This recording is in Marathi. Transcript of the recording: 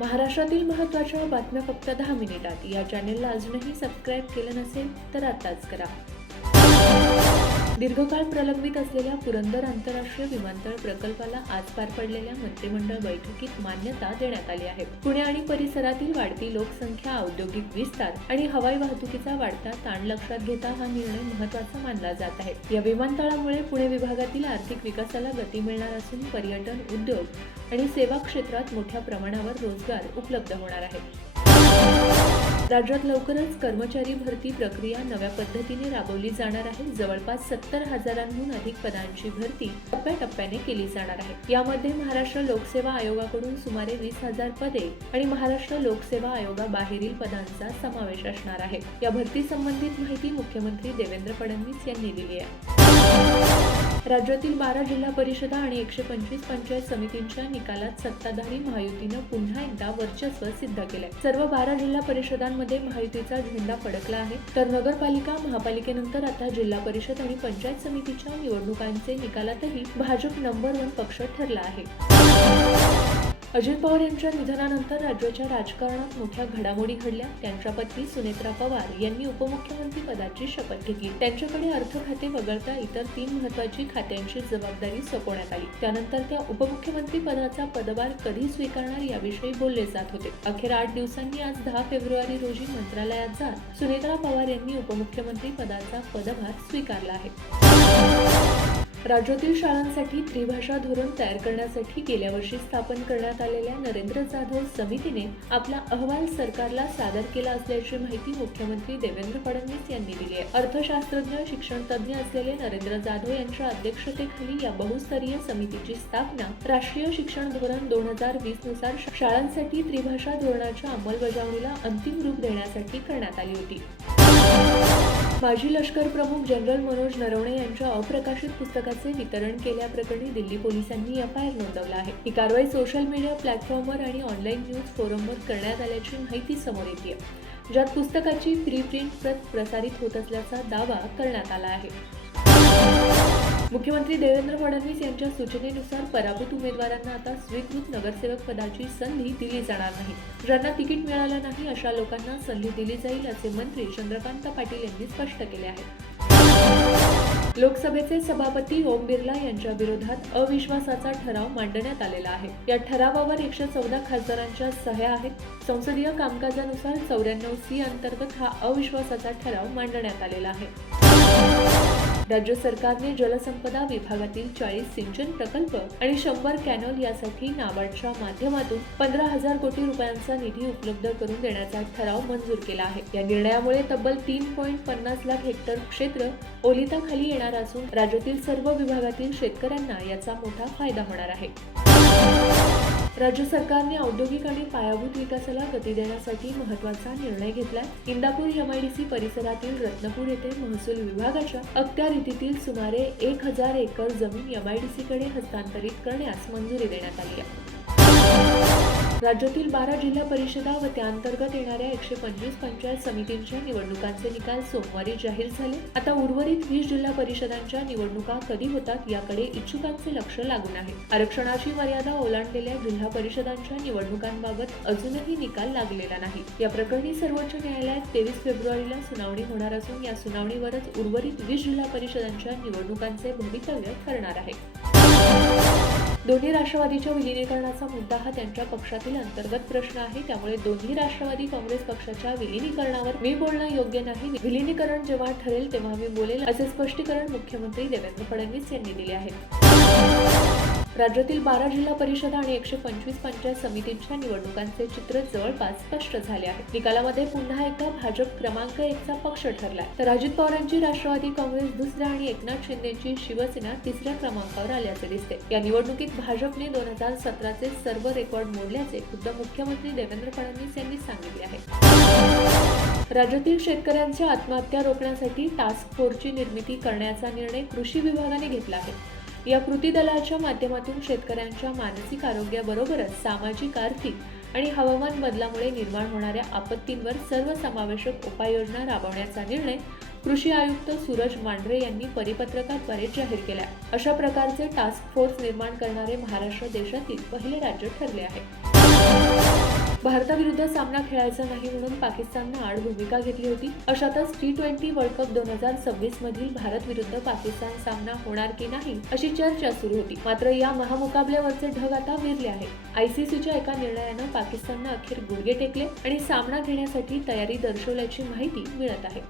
महाराष्ट्रातील महत्त्वाच्या बातम्या फक्त 10 मिनिटात या चॅनेलला अजूनही सबस्क्राईब केलं नसेल तर आताच करा। दीर्घकाळ प्रलंबित असलेल्या पुरंदर आंतरराष्ट्रीय विमानतळ प्रकल्पाला आज पार पडलेल्या मंत्रिमंडळ बैठकीत मान्यता देण्यात आली आहे। पुणे आणि परिसरातील वाढती लोकसंख्या, औद्योगिक विस्तार आणि हवाई वाहतुकीचा वाढता ताण लक्षात घेता हा निर्णय महत्त्वाचा मानला जात आहे। या विमानतळामुळे पुणे विभागातील आर्थिक विकासाला गती मिळणार असून पर्यटन, उद्योग आणि सेवा क्षेत्रात मोठ्या प्रमाणावर रोजगार उपलब्ध होणार आहे। राज्यात लवकरच कर्मचारी भरती प्रक्रिया नव्या पद्धतीने राबवली जाणार आहे। जवळपास 70,000हून अधिक पदांची भरती टप्प्याटप्प्याने केली जाणार आहे। यामध्ये महाराष्ट्र लोकसेवा आयोगाकडून सुमारे 20,000 पदे आणि महाराष्ट्र लोकसेवा आयोगाबाहेरील पदांचा समावेश असणार आहे। या भरती संबंधित माहिती मुख्यमंत्री देवेंद्र फडणवीस यांनी दिली आहे। राज्यातील 12 जिल्हा परिषदा आणि 125 पंचायत समितींच्या निकालात सत्ताधारी महायुतीनं पुन्हा एकदा वर्चस्व सिद्ध केलंय। सर्व 12 जिल्हा परिषदांमध्ये महायुतीचा झेंडा फडकला आहे, तर नगरपालिका, महापालिकेनंतर आता जिल्हा परिषद आणि पंचायत समितीच्या निवडणुकांचे निकालातही भाजप नंबर 1 पक्ष ठरला आहे। अजित पवार यांच्या निधनानंतर राज्याच्या राजकारणात मोठ्या घडामोडी घडल्या। त्यांच्या पत्नी सुनेत्रा पवार यांनी उपमुख्यमंत्री पदाची शपथ घेतली। त्यांच्याकडे अर्थ खाते वगळता इतर 3 महत्त्वाची खात्यांची जबाबदारी सोपवण्यात आली। त्यानंतर त्या उपमुख्यमंत्री पदाचा पदभार कधी स्वीकारणार याविषयी बोलले जात होते। अखेर 8 दिवसांनी आज 10 फेब्रुवारी रोजी मंत्रालयात जात सुनेत्रा पवार यांनी उपमुख्यमंत्री पदाचा पदभार स्वीकारला आहे। राज्यातील शाळांसाठी त्रिभाषा धोरण तयार करण्यासाठी गेल्या वर्षी स्थापन करण्यात आलेल्या नरेंद्र जाधव समितीने आपला अहवाल सरकारला सादर केला असल्याची माहिती मुख्यमंत्री देवेंद्र फडणवीस यांनी दिली आहे। अर्थशास्त्रज्ञ, शिक्षणतज्ञ असलेले नरेंद्र जाधव यांच्या अध्यक्षतेखाली या बहुस्तरीय समितीची स्थापना राष्ट्रीय शिक्षण धोरण 2020 नुसार शाळांसाठी त्रिभाषा धोरणाच्या अंमलबजावणीला अंतिम रूप देण्यासाठी करण्यात आली होती। माजी लष्कर प्रमुख जनरल मनोज नरवणे यांच्या अप्रकाशित पुस्तकाचे वितरण केल्याप्रकरणी दिल्ली पोलिसांनी एफआयआर नोंदवला आहे। ही कारवाई सोशल मीडिया प्लॅटफॉर्मवर आणि ऑनलाईन न्यूज फोरमवर करण्यात आल्याची माहिती समोर येते, ज्यात पुस्तकाची प्रीप्रिंट प्रत प्रसारित होत असल्याचा दावा करण्यात आला आहे। मुख्यमंत्री देवेंद्र फडणवीस यांच्या सूचनेनुसार पराभूत उमेदवारांना आता स्वीकृत नगरसेवक पदाची संधी दिली जाणार नाही। ज्यांना तिकीट मिळालं नाही अशा लोकांना संधी दिली जाईल असे मंत्री चंद्रकांत पाटील यांनी स्पष्ट केले आहे। लोकसभेचे सभापती ओम बिर्ला यांच्या विरोधात अविश्वासाचा ठराव मांडण्यात आलेला आहे। या ठरावावर 114 खासदारांच्या सह्या आहेत। संसदीय कामकाजानुसार 94C अंतर्गत हा अविश्वासाचा ठराव मांडण्यात आलेला आहे। राज्य सरकारने जलसंपदा विभागातील 40 सिंचन प्रकल्प आणि 100 कॅनॉल यासाठी नाबार्डच्या माध्यमातून 15,000 कोटी रुपयांचा निधी उपलब्ध करून देण्याचा ठराव मंजूर केला आहे। या निर्णयामुळे तब्बल 3.50 लाख हेक्टर क्षेत्र ओलिताखाली येणार असून राज्यातील सर्व विभागातील शेतकऱ्यांना याचा मोठा फायदा होणार आहे। राज्य सरकारने औद्योगिक आणि पायाभूत विकासाला गती देण्यासाठी महत्त्वाचा निर्णय घेतलाय। इंदापूर MIDC परिसरातील रत्नपूर येथे महसूल विभागाच्या अखत्यारीतील सुमारे 1000 एकर जमीन MIDC कडे हस्तांतरित करण्यास मंजुरी देण्यात आली आहे। राज्यातील 12 जिल्हा परिषदा व त्याअंतर्गत येणाऱ्या 125 पंचायत समितींच्या निवडणुकांचे निकाल सोमवारी जाहीर झाले। आता उर्वरित 20 जिल्हा परिषदांच्या निवडणुका कधी होतात याकडे इच्छुकांचे लक्ष लागून आहे। आरक्षणाची मर्यादा ओलांडलेल्या जिल्हा परिषदांच्या निवडणुकांबाबत अजूनही निकाल लागलेला नाही। या प्रकरणी सर्वोच्च न्यायालयात 23 फेब्रुवारीला सुनावणी होणार असून या सुनावणीवरच उर्वरित 20 जिल्हा परिषदांच्या निवडणुकांचे भवितव्य ठरणार आहे। दोन्ही राष्ट्रवादीच्या विलीनीकरणाचा मुद्दा हा त्यांच्या पक्षातील अंतर्गत प्रश्न आहे, त्यामुळे दोन्ही राष्ट्रवादी काँग्रेस पक्षाच्या विलीनीकरणावर मी बोलणं योग्य नाही। विलीनीकरण जेव्हा ठरेल तेव्हा मी बोलेल असे स्पष्टीकरण मुख्यमंत्री देवेंद्र फडणवीस यांनी दिले आहे। राज्यातील 12 जिल्हा परिषदा आणि 125 पंचायत समितींच्या निवडणुकांचे चित्र जवळपास स्पष्ट झाले आहे। निकालामध्ये पुन्हा एकदा भाजप क्रमांक 1 चा पक्ष ठरलाय, तर अजित पवारांची राष्ट्रवादी काँग्रेस दुसऱ्या आणि एकनाथ शिंदेची शिवसेना तिसऱ्या क्रमांकावर आल्याचे दिसते। या निवडणुकीत भाजपने 2017चे सर्व रेकॉर्ड मोडल्याचे खुद्द मुख्यमंत्री देवेंद्र फडणवीस यांनी सांगितले आहे। राज्यातील शेतकऱ्यांच्या आत्महत्या रोखण्यासाठी टास्क फोर्सची निर्मिती करण्याचा निर्णय कृषी विभागाने घेतला आहे। या कृती दलाच्या माध्यमातून शेतकऱ्यांच्या मानसिक आरोग्याबरोबरच सामाजिक, आर्थिक आणि हवामान बदलामुळे निर्माण होणाऱ्या आपत्तींवर सर्वसमावेशक उपाययोजना राबवण्याचा निर्णय कृषी आयुक्त सूरज मांढरे यांनी परिपत्रकाद्वारे जाहीर केला। अशा प्रकारचे टास्क फोर्स निर्माण करणारे महाराष्ट्र देशातील पहिले राज्य ठरले आहे। भारताविरुद्ध सामना खेळायचा नाही म्हणून पाकिस्ताननं आड भूमिका घेतली होती. अशातच T20 वर्ल्ड कप 2026 मधील भारत विरुद्ध पाकिस्तान सामना होणार की नाही अशी चर्चा सुरू होती. मात्र या महामुकाबल्यावरचे ढग आता विरले आहे. ICCच्या एका निर्णयानं पाकिस्ताननं अखेर गुडघे टेकले आणि सामना घेण्यासाठी तयारी दर्शवल्याची माहिती मिळत आहे.